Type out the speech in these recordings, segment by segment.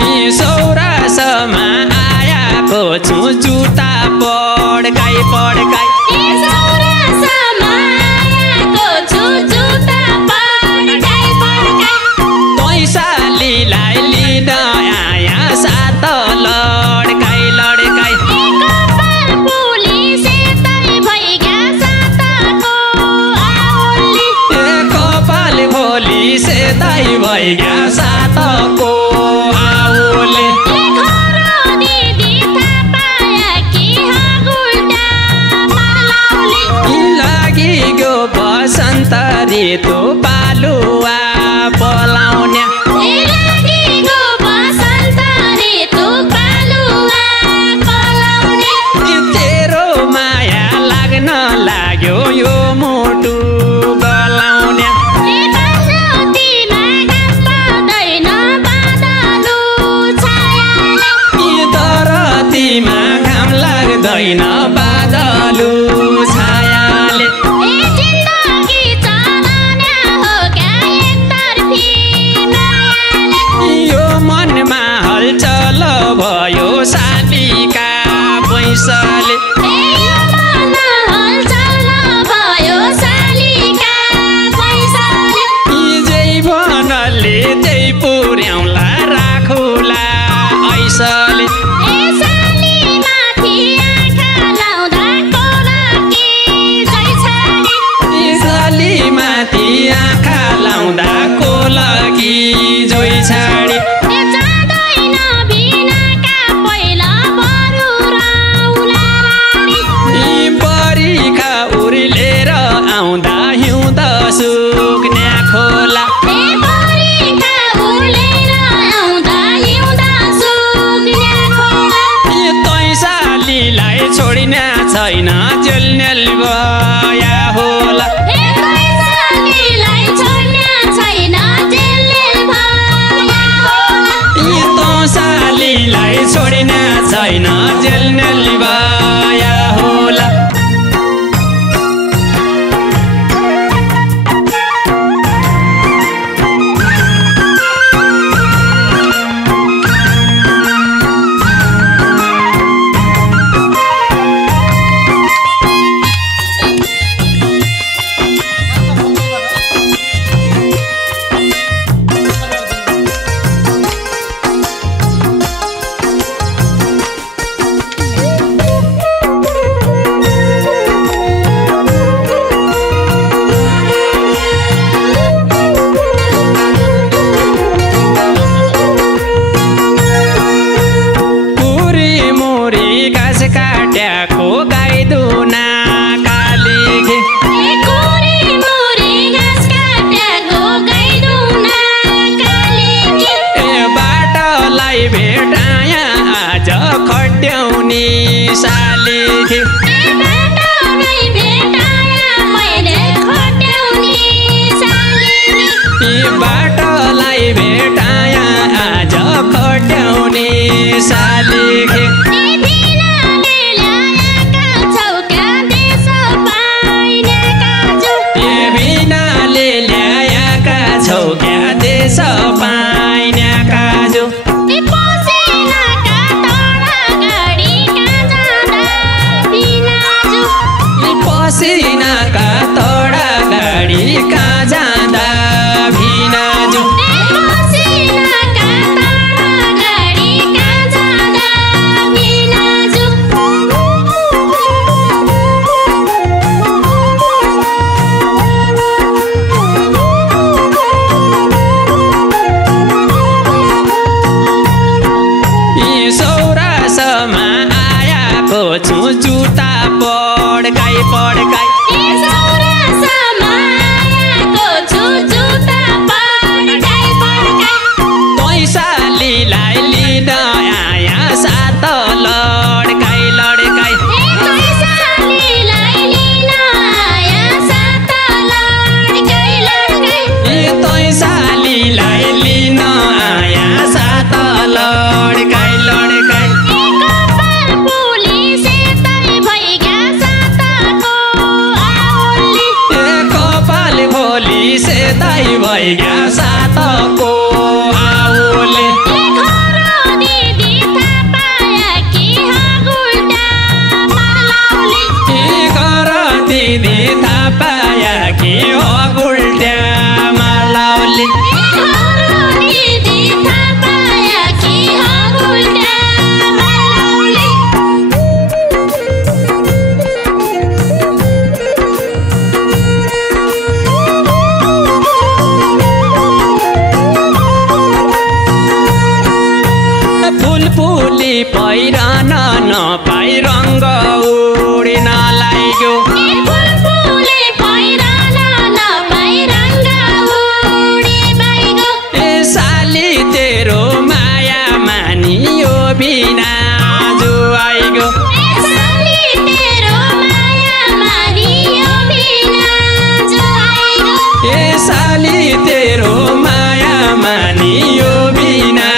यी सौरासमा आयाको छु जुत्ता पड्काई पड्काई तैसालीलाई लिन आया सात लड्काई लड्काई कपाल भोलि सेतै भइगा सातको आउले लागि गयो बसन्त ऋतु पालुवा पलाउने तेरो माया लाग्न लाग्यो यो मुटु गलाउने धरतीमा घाम लाग्दैन बादलु छायाले यो मनमा हलचल भयो सालीका पैसाले जै बनले त्यही पुर्याउला राखुला ऐसले सालीमाथि आँखा लाउँदा कोलकी जोइ छाडी बरिखा उर्लेर आउँदा हिउँद सुक्ने खोला तैसालीलाई छोडिने छैन जेलनेल भया होला तैसालीलाई छोडिने छैन जेलनेल भया होला काट्याको गाइदुना कालीघे बाटोलाई भेटाया आज खट्याउने सालीघे बाटोलाई भेटाया आज खट्याउने सालीघे क्या देश पाइने काजु फुलफुली पहिरन नपाई रङ्ग उडिन लाग्यो साली तेरो माया मानियो बिना जो आइगयो साली तेरो माया मानियो बिना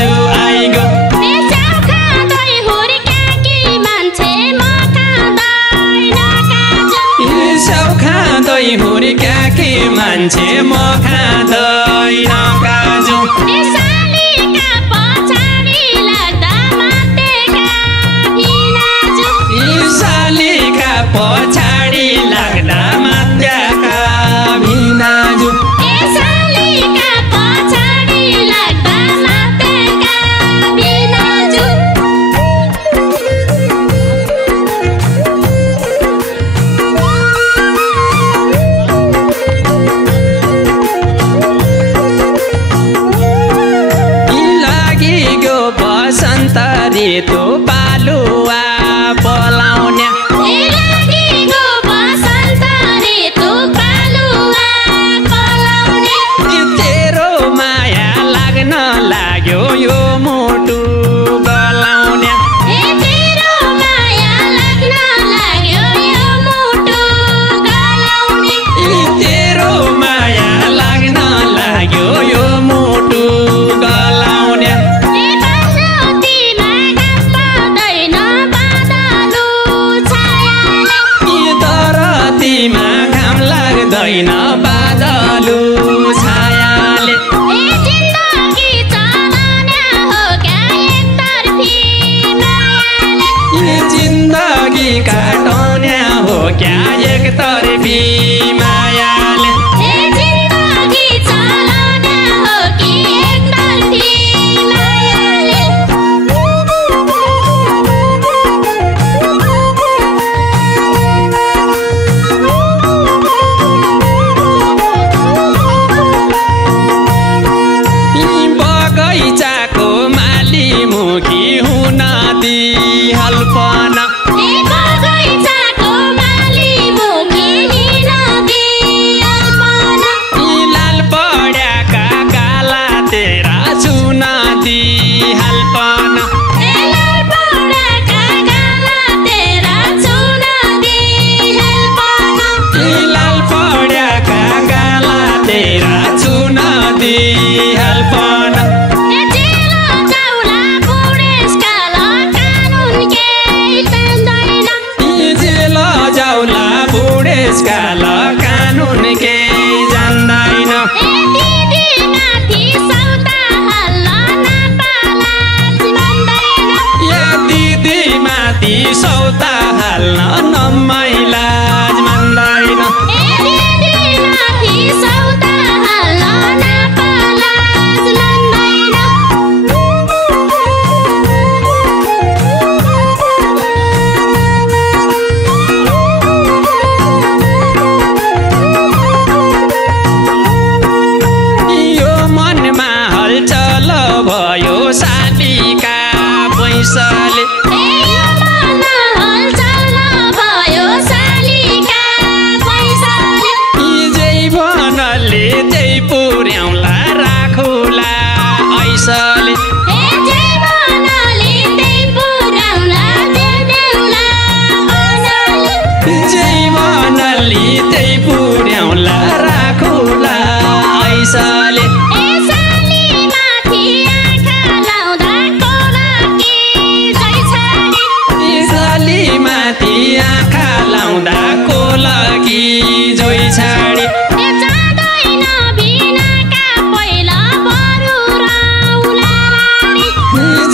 जो आइगयो सौखा दही हुर्का कि मान्छे म खाँदैन काजु सालीका पछाडि लाग्दा मात्याका भिनाजु बसन्त ऋतु बालुवा बोलाउने तेरो माया लाग्न लाग्यो यो मुटु गलाउने तेरो माया लाग्न लाग्यो यो मुटु गलाउने घाम लाग्दैन बादलु छायाले जिन्दगी काटौने हो क्या एक तर्फी मायाले बगैँचाको माली मुखी हुन दिहाल्पन लाल पड्याका गाला तेरा चुन दिहाल्पन लाल पड्याका गाला तेरा चुन दिहाल्पन जाउला बुढेसकाल कानुन के जान्दैन दिदी माथि सौता हाल्न नमैलाज मान्दैन भयो सालीका पैसाले जै बनले त्यही पुर्याउला राखुला ऐसले जै बनले त्यही पुर्याउला राखुला ऐसले आँखा लाउँदा कोलकी जोइ छाडी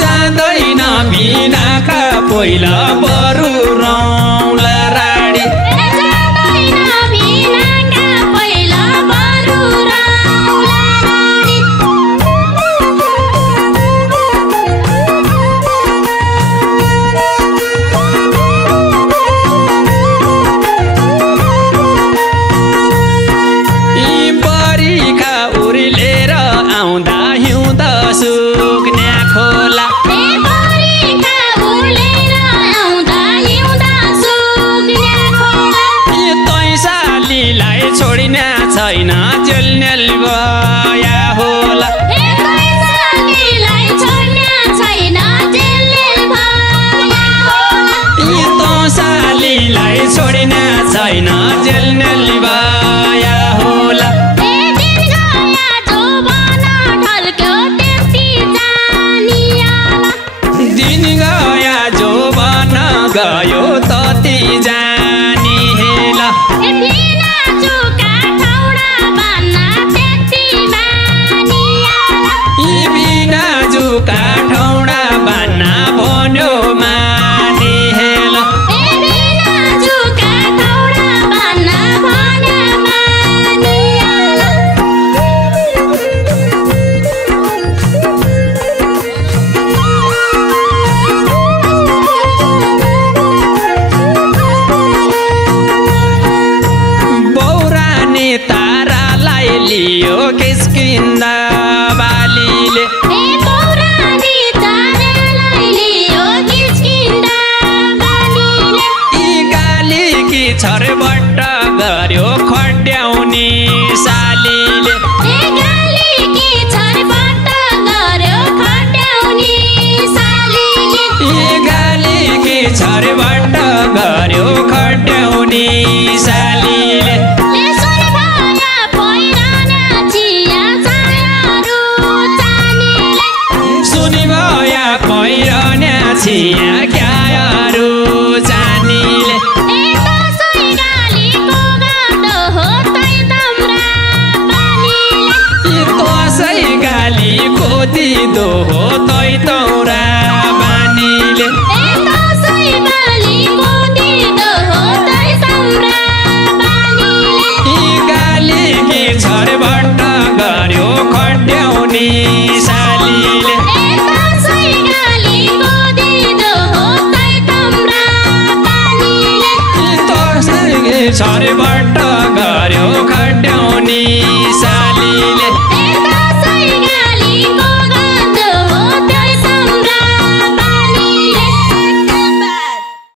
जाँदैन बिनाका पहिला बरु रौला राडी आउँदा हिउँद सुक्ने खोला छिया क्याहरू जानीले कसै गाली खोदिदो हो तै तौरा बानीले गाली कि छरबट्ट गर्यो खट्याउने सालीले छरबट्ट गर्यो खट्याउने